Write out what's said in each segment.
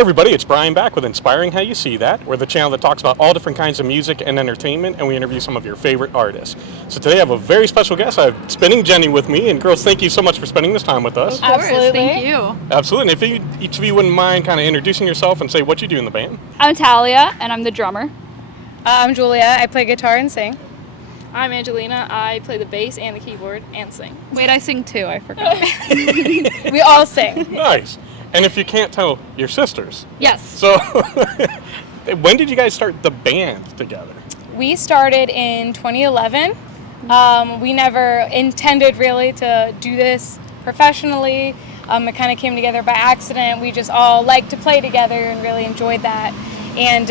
Hey everybody, it's Brian back with Inspiring How You See That. We're the channel that talks about all different kinds of music and entertainment, and we interview some of your favorite artists. So today I have a very special guest. I have Spinning Jenny with me, and girls, thank you so much for spending this time with us. Absolutely. Thank you. Absolutely. And if each of you wouldn't mind kind of introducing yourself and say what you do in the band. I'm Talia, and I'm the drummer. I'm Julia. I play guitar and sing. I'm Angelina. I play the bass and the keyboard and sing. Wait, I sing too. I forgot. We all sing. Nice. And if you can't tell, you're sisters. Yes. So, when did you guys start the band together? We started in 2011. We never intended really to do this professionally. It kind of came together by accident. We just all liked to play together and really enjoyed that. And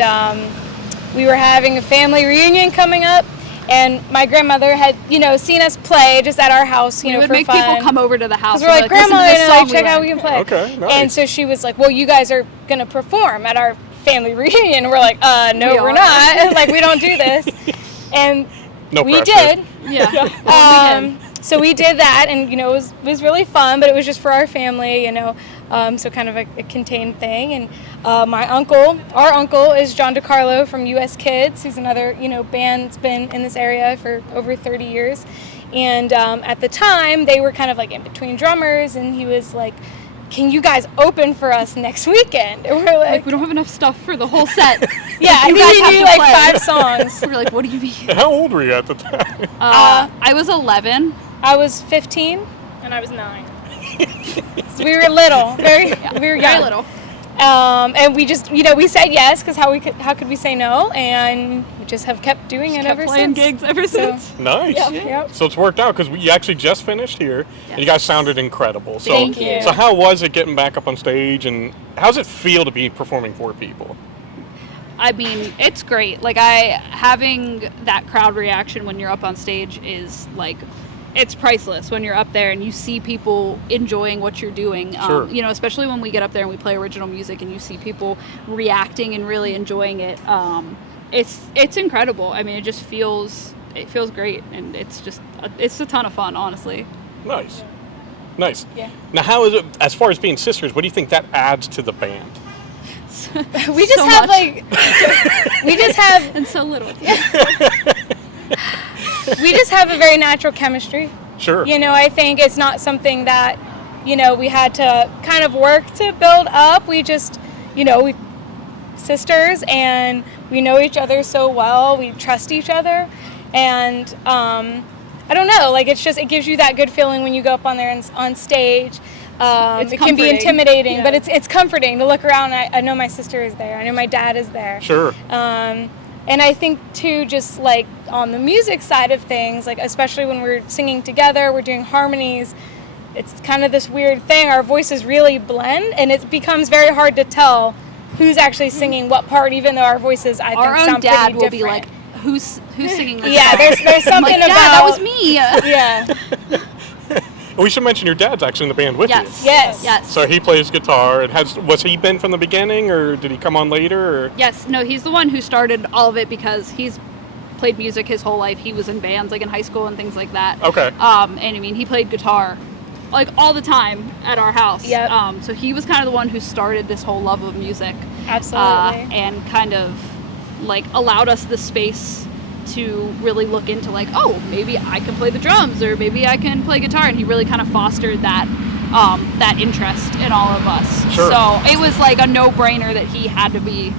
we were having a family reunion coming up. And my grandmother had, seen us play just at our house, we would for make fun. people come over to the house. Because we're like, Grandma, check out how we can play. Okay, nice. And so she was like, well, you guys are going to perform at our family reunion. And we're like, no, we're not. Like, we don't do this. And No we pressure. did. Yeah. So we did that, and it was really fun, but it was just for our family, so kind of a contained thing. And our uncle is John DeCarlo from U.S. Kids, who's another band that's been in this area for over 30 years. And at the time, they were kind of like in between drummers, and he was like, "Can you guys open for us next weekend?" And we're like, we don't have enough stuff for the whole set. yeah, I think we knew like 5 songs. We're like, what do you mean? How old were you at the time? I was 11. I was 15. And I was 9. So we were little, we were young. Very little. And we just, we said yes, because how could we say no? And we just have kept doing it ever playing since. gigs ever since. Nice. Yep. So it's worked out because you actually just finished here, and you guys sounded incredible. So, Thank you. So how was it getting back up on stage, and how does it feel to be performing for people? I mean, it's great. Like, having that crowd reaction when you're up on stage is like, it's priceless when you're up there and you see people enjoying what you're doing. Sure. Especially when we get up there and we play original music and you see people reacting and really enjoying it. It's incredible. I mean, it feels great, and it's a ton of fun, honestly. Nice. Yeah. Now, how is it, as far as being sisters, what do you think that adds to the band? We just So have and so little. we just have a very natural chemistry. Sure. I think it's not something that, we had to kind of work to build up. We just, we sisters, and we know each other so well. We trust each other. And I don't know, like, it gives you that good feeling when you go up on there and on stage. It can be intimidating, but it's comforting to look around. I know my sister is there. I know my dad is there. Sure. And I think, too, just like on the music side of things, like especially when we're singing together, we're doing harmonies, it's kind of this weird thing. Our voices really blend, and it becomes very hard to tell who's actually singing what part, even though our voices, I think, Our own sound dad pretty will different. be like, who's singing this Yeah, song? there's something I'm like, about... yeah, that was me. Yeah. We should mention your dad's actually in the band with Yes. you. Yes. So he plays guitar. Was he been from the beginning, or did he come on later? Or? Yes, no, he's the one who started all of it because he's played music his whole life. He was in bands like in high school and things like that. Okay. And I mean, he played guitar like all the time at our house. Yep. So he was kind of the one who started this whole love of music. Absolutely. And kind of like allowed us the space to really look into like, oh, maybe I can play the drums, or maybe I can play guitar, and he really kind of fostered that interest in all of us. Sure. So it was like a no-brainer that he had to be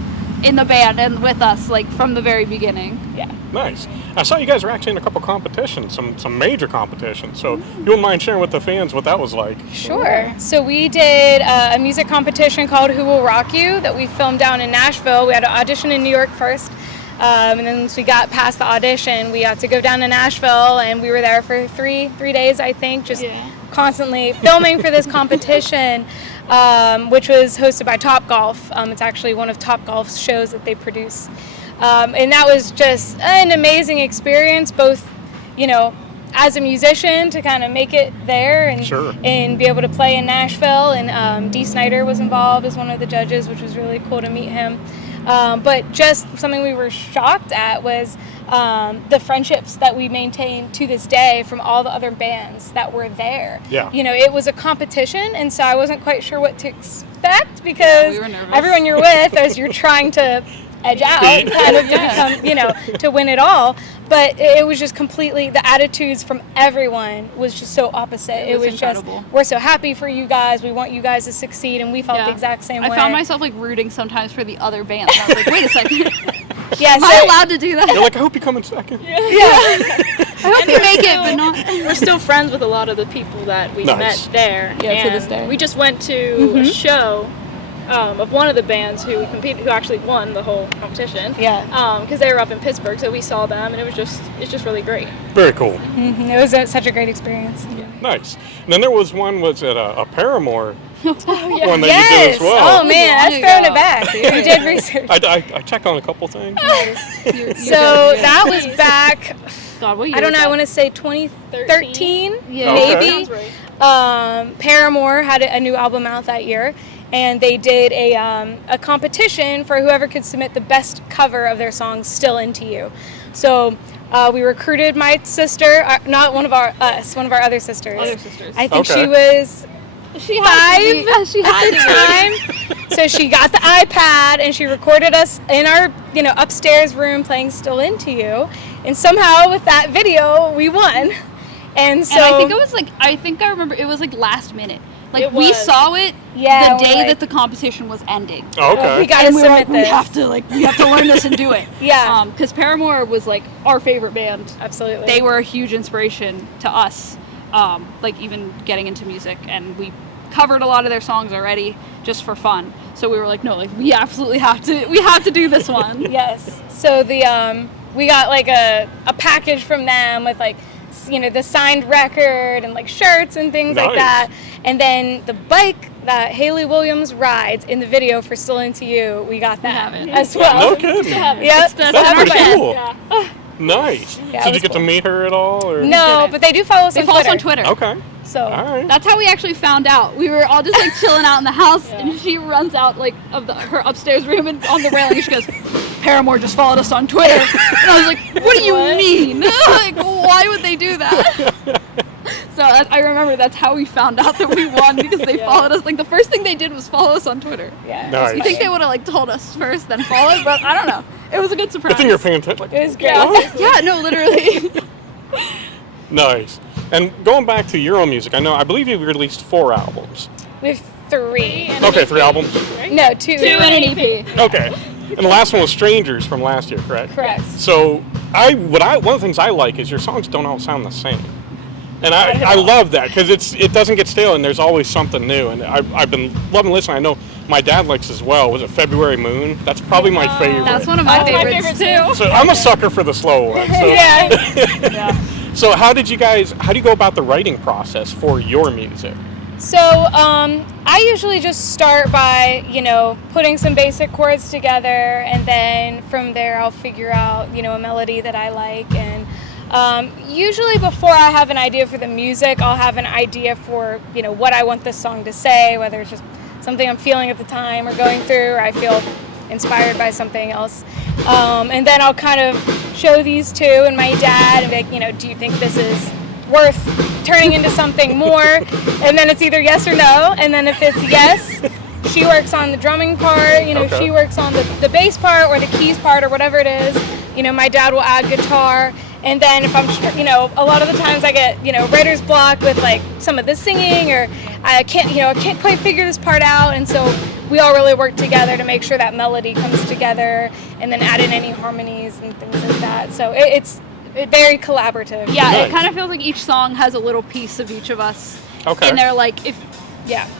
in the band and with us like from the very beginning. Yeah. Nice. I saw you guys were actually in a couple competitions, some major competitions. So you wouldn't mind sharing with the fans what that was like? Sure. So we did a music competition called Who Will Rock You that we filmed down in Nashville. We had to audition in New York first. And then once we got past the audition, we had to go down to Nashville, and we were there for three days, I think, just constantly filming for this competition, which was hosted by Topgolf. It's actually one of Topgolf's shows that they produce. And that was just an amazing experience, both, as a musician to kind of make it there and Sure. and be able to play in Nashville. And Dee Snider was involved as one of the judges, which was really cool to meet him. But just something we were shocked at was the friendships that we maintain to this day from all the other bands that were there. Yeah. You know, it was a competition, and so I wasn't quite sure what to expect because we were nervous. everyone you're with, as you're trying to edge out, kind of to become, you know, to win it all. But it was just completely, the attitudes from everyone was just so opposite. It was incredible. incredible. We're so happy for you guys. We want you guys to succeed, and we felt the exact same way. I found myself like rooting sometimes for the other bands. I was like, wait a second. Yeah, Am I allowed to do that? You're like, I hope you come in second. I hope you make it, but not. We're still friends with a lot of the people that we Nice. met there. Yeah, to and this day. We just went to a show of one of the bands who competed, who actually won the whole competition. Yeah. Because they were up in Pittsburgh, so we saw them, and it's just really great. Very cool. It was such a great experience. Nice. And then there was one, was it a Paramore one that you did Yes. as well? Oh man, that's Long throwing ago. it back. We did research. I checked on a couple things. So that was back, God, what year I don't was know, I that? want to say 2013, Yeah. maybe. Sounds right. Paramore had a new album out that year, and they did a competition for whoever could submit the best cover of their song, Still Into You. So we recruited my sister, not one of our other sisters. Other sisters. I think Okay. she was She had to be- 5 she at had the to be. time. So she got the iPad and she recorded us in our, upstairs room playing Still Into You. And somehow with that video, we won. And so And I think I remember it was like last minute. Like It we was. saw it Yeah, the we're day like- that the competition was ending. Oh, okay. we got to And we were submit like, we this. have to learn this and do it. Yeah. Because Paramore was like our favorite band. Absolutely. They were a huge inspiration to us, like even getting into music, and we covered a lot of their songs already just for fun. So we were like, no, like we absolutely have to do this one. Yes. So we got like a package from them with like, the signed record and like shirts and things like Nice. that. And then the bike that Haley Williams rides in the video for Still Into You, we got that have it. as well. No kidding. Yep. That's That's our pretty band. cool. Yeah. Nice. Yeah, it Did you was get to cool. meet her at all? Or? No, didn't. but they do follow us They on follow us Twitter. on Twitter. Okay. So All right. That's how we actually found out. We were all just like chilling out in the house, and she runs out like of her upstairs room and on the railing. She goes, "Paramore just followed us on Twitter," and I was like, "What do you mean? Like, why would they do that?" So I remember that's how we found out that we won, because they followed us. Like the first thing they did was follow us on Twitter. yeah, Nice. You think they would have like told us first, then followed? But I don't know. It was a good surprise. Good thing you're paying attention. Like, it was great. Yeah, no, literally. nice. And going back to your own music, I believe you released 4 albums. We have 3. Okay, 3 albums. No, 2. 2 and an EP. Okay. And the last one was Strangers from last year, correct? Correct. So one of the things I like is your songs don't all sound the same. And I love that because it doesn't get stale and there's always something new. And I've been loving listening. I know my dad likes as well. Was it February Moon? That's probably my favorite. That's one of my favorites too. So I'm a sucker for the slow one. So, Yeah. so how do you go about the writing process for your music? So I usually just start by, putting some basic chords together, and then from there I'll figure out, a melody that I like. And usually before I have an idea for the music, I'll have an idea for, what I want this song to say, whether it's just something I'm feeling at the time or going through, or I feel inspired by something else. And then I'll kind of show these two and my dad and be like, do you think this is worth turning into something more? And then it's either yes or no. And then if it's yes, she works on the drumming part, Okay. she works on the bass part or the keys part or whatever it is. My dad will add guitar. And then if I'm, a lot of the times I get, writer's block with like some of the singing, or I can't quite figure this part out. And so we all really work together to make sure that melody comes together, and then add in any harmonies and things like that. So it's very collaborative. Yeah, Nice. it kind of feels like each song has a little piece of each of us. Okay. And they're like, if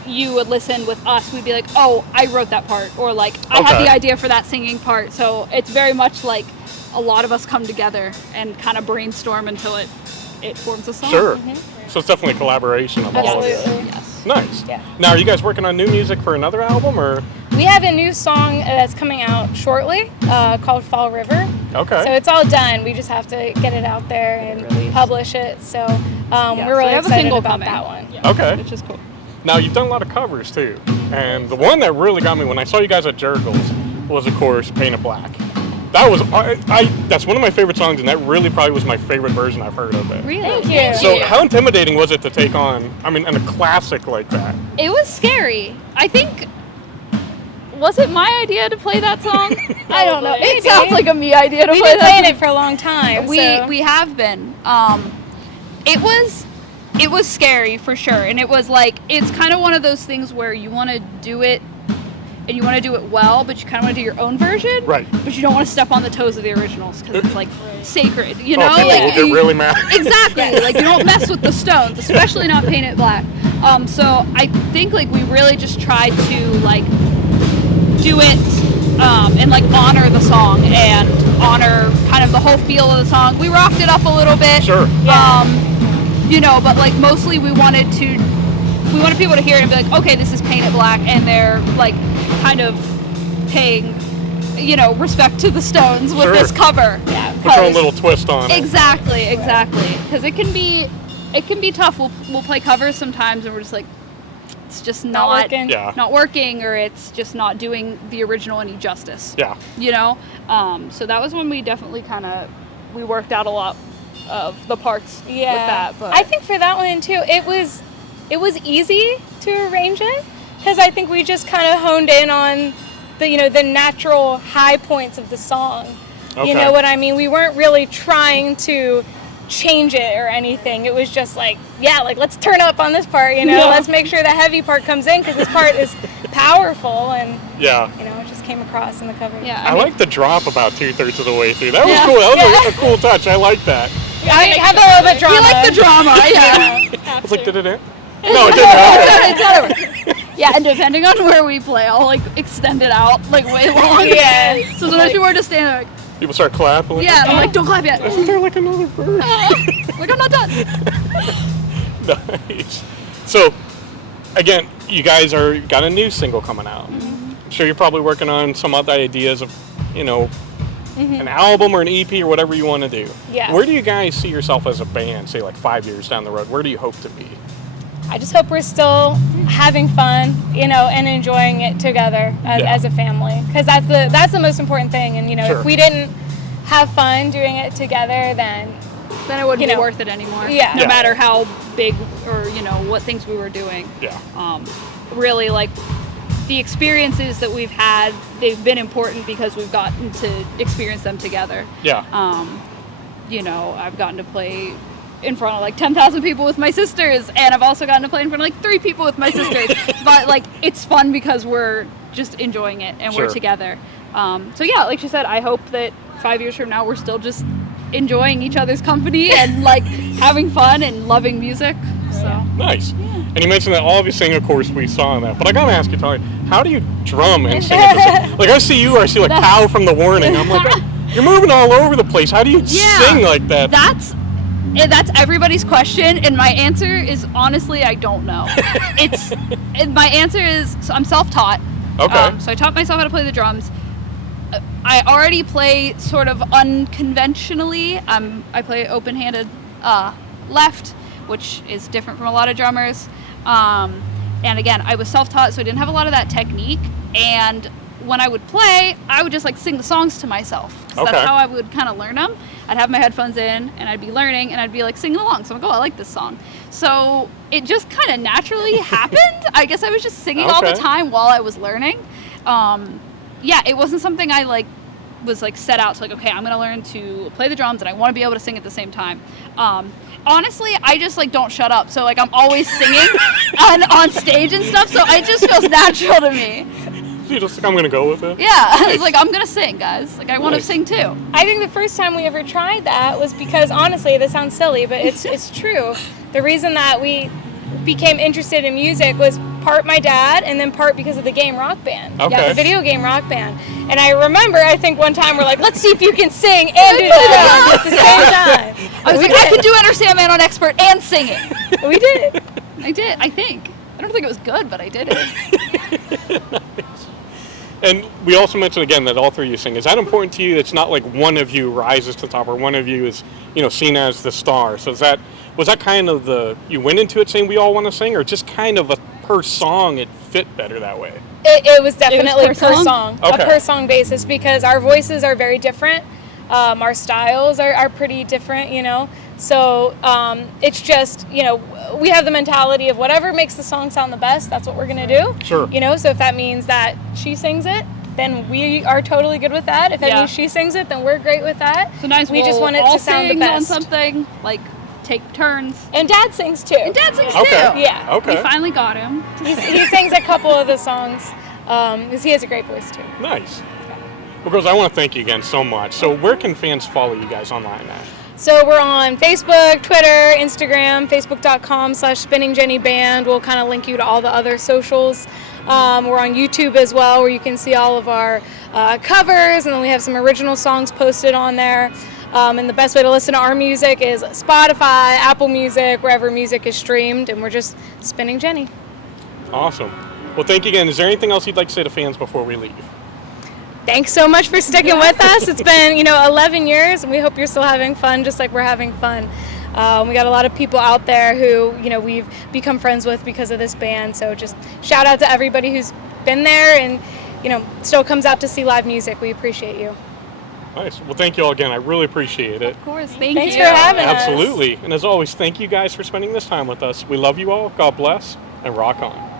you would listen with us, we'd be like, oh, I wrote that part, or like, I had Okay. the idea for that singing part. So it's very much like a lot of us come together and kind of brainstorm until it forms a song. Sure. So it's definitely a collaboration of all of you. Absolutely. Yes. Nice. Yeah. Now, are you guys working on new music for another album, or? We have a new song that's coming out shortly called Fall River. Okay. So it's all done. We just have to get it out there and publish it. So Yeah, we're so really we have a excited single about coming. that one. Okay. Which is cool. Now, you've done a lot of covers, too. And the one that really got me when I saw you guys at Jurgles was, of course, Paint It Black. That was that's one of my favorite songs, and that really probably was my favorite version I've heard of it. Really? Thank you. So how intimidating was it to take on, in a classic like that? It was scary. I think, was it my idea to play that song? I don't know. It Maybe. sounds like a me idea to We've play been that playing song. it for a long time. We have been. It was scary for sure, and it was like, it's kind of one of those things where you want to do it, and you want to do it well, but you kind of want to do your own version. Right. But you don't want to step on the toes of the originals because it's like sacred, you know? People like will get really mad. Exactly. Like, you don't mess with the Stones, especially not Paint It Black. So I think like we really just tried to like do it and like honor the song and honor kind of the whole feel of the song. We rocked it up a little bit. Sure. But like mostly we wanted people to hear it and be like, okay, this is Paint It Black, and they're like kind of paying, respect to the Stones with this cover. Yeah. Put your own little twist on it. Exactly. Because it can be tough. We'll play covers sometimes, and we're just like, it's just not working, or it's just not doing the original any justice. Yeah. So that was when we definitely we worked out a lot of the parts with that. But I think for that one too, it was easy to arrange it because I think we just kind of honed in on the natural high points of the song. Okay. You know what I mean? We weren't really trying to change it or anything. It was just like, let's turn up on this part, let's make sure the heavy part comes in because this part is powerful, and it just came across in the cover. Yeah, I like the drop about 2/3 of the way through. That was cool. That was a cool touch. I like that. I have a little bit of drama. You like the drama, yeah. I was like, did it end? No, it didn't. It's not over. Yeah, and depending on where we play, I'll like extend it out like way long. Yeah. So sometimes people are just standing there like, People start clapping. yeah, and I'm like, don't clap yet. Isn't there like another verse? Like, I'm not done. Nice. So, again, you guys got a new single coming out. Mm-hmm. I'm sure you're probably working on some other ideas of, an album or an EP or whatever you want to do. Yeah. Where do you guys see yourself as a band, say like 5 years down the road? Where do you hope to be? I just hope we're still having fun, and enjoying it together as a family, because that's the most important thing. And if we didn't have fun doing it together, then it wouldn't be worth it anymore. Yeah. No matter how big or what things we were doing. Yeah. Really, like, the experiences that we've had, they've been important because we've gotten to experience them together. Yeah. I've gotten to play in front of like 10,000 people with my sisters, and I've also gotten to play in front of like 3 people with my sisters. But like, it's fun because we're just enjoying it and we're together. So yeah, like she said, I hope that 5 years from now we're still just enjoying each other's company and like having fun and loving music. So Nice. Yeah. And you mentioned that all of you sing, of course, we saw that. But I gotta ask you, Talia, how do you drum and sing at the same? Like, I see like Pow from The Warning. I'm like, you're moving all over the place. How do you sing like that? That's everybody's question, and my answer is honestly, I don't know. My answer is, so I'm self-taught. Okay. So I taught myself how to play the drums. I already play sort of unconventionally. I play open-handed left, which is different from a lot of drummers. And again, I was self-taught, so I didn't have a lot of that technique. And when I would play, I would just like sing the songs to myself. So that's how I would kind of learn them. I'd have my headphones in, and I'd be learning, and I'd be like singing along. So I'm like, I like this song. So it just kind of naturally happened. I guess I was just singing all the time while I was learning. It wasn't something I was set out to okay, I'm gonna learn to play the drums, and I want to be able to sing at the same time. Honestly, I just don't shut up. So I'm always singing on stage and stuff. So it just feels natural to me. You just I'm gonna go with it. Yeah, I was like, I'm gonna sing, guys. I want to sing too. I think the first time we ever tried that was because, honestly, this sounds silly, but it's true. The reason that we became interested in music was part my dad, and then part because of the game Rock Band. Okay. Yeah, the video game Rock Band. And I remember, I think one time we're like, let's see if you can sing and do the drums at the same time. I was like, I could do Enter Sandman on Expert and sing it. We did. I did, I think. I don't think it was good, but I did it. And we also mentioned again that all 3 of you sing. Is that important to you? It's not like one of you rises to the top or one of you is, seen as the star. So was that kind of you went into it saying we all want to sing, or just kind of per song it fit better that way? It was definitely per per song? song, Okay. a per song basis, because our voices are very different. Our styles are pretty different, you know. So it's just, you know, we have the mentality of whatever makes the song sound the best, that's what we're going to do. Sure. You know, so if that means that she sings it, then we are totally good with that. If that Yeah. means she sings it, then we're great with that. Sometimes we just we'll want it all to sound the sing best. on something, like take turns. And Dad sings too. And Dad sings Okay. too. Yeah. Okay. We finally got him. He sings a couple of the songs because he has a great voice too. Nice. Well, girls, I want to thank you again so much. So where can fans follow you guys online at? So we're on Facebook, Twitter, Instagram, facebook.com/SpinningJennyBand. We'll kind of link you to all the other socials. We're on YouTube as well, where you can see all of our covers, and then we have some original songs posted on there. And the best way to listen to our music is Spotify, Apple Music, wherever music is streamed, and we're just Spinning Jenny. Awesome. Well, thank you again. Is there anything else you'd like to say to fans before we leave? Thanks so much for sticking with us. It's been, 11 years, and we hope you're still having fun just like we're having fun. We got a lot of people out there who, we've become friends with because of this band. So just shout out to everybody who's been there and, still comes out to see live music. We appreciate you. Nice. Well, thank you all again. I really appreciate it. Of course. Thanks Thanks you. for having us. Absolutely. And as always, thank you guys for spending this time with us. We love you all. God bless, and rock on.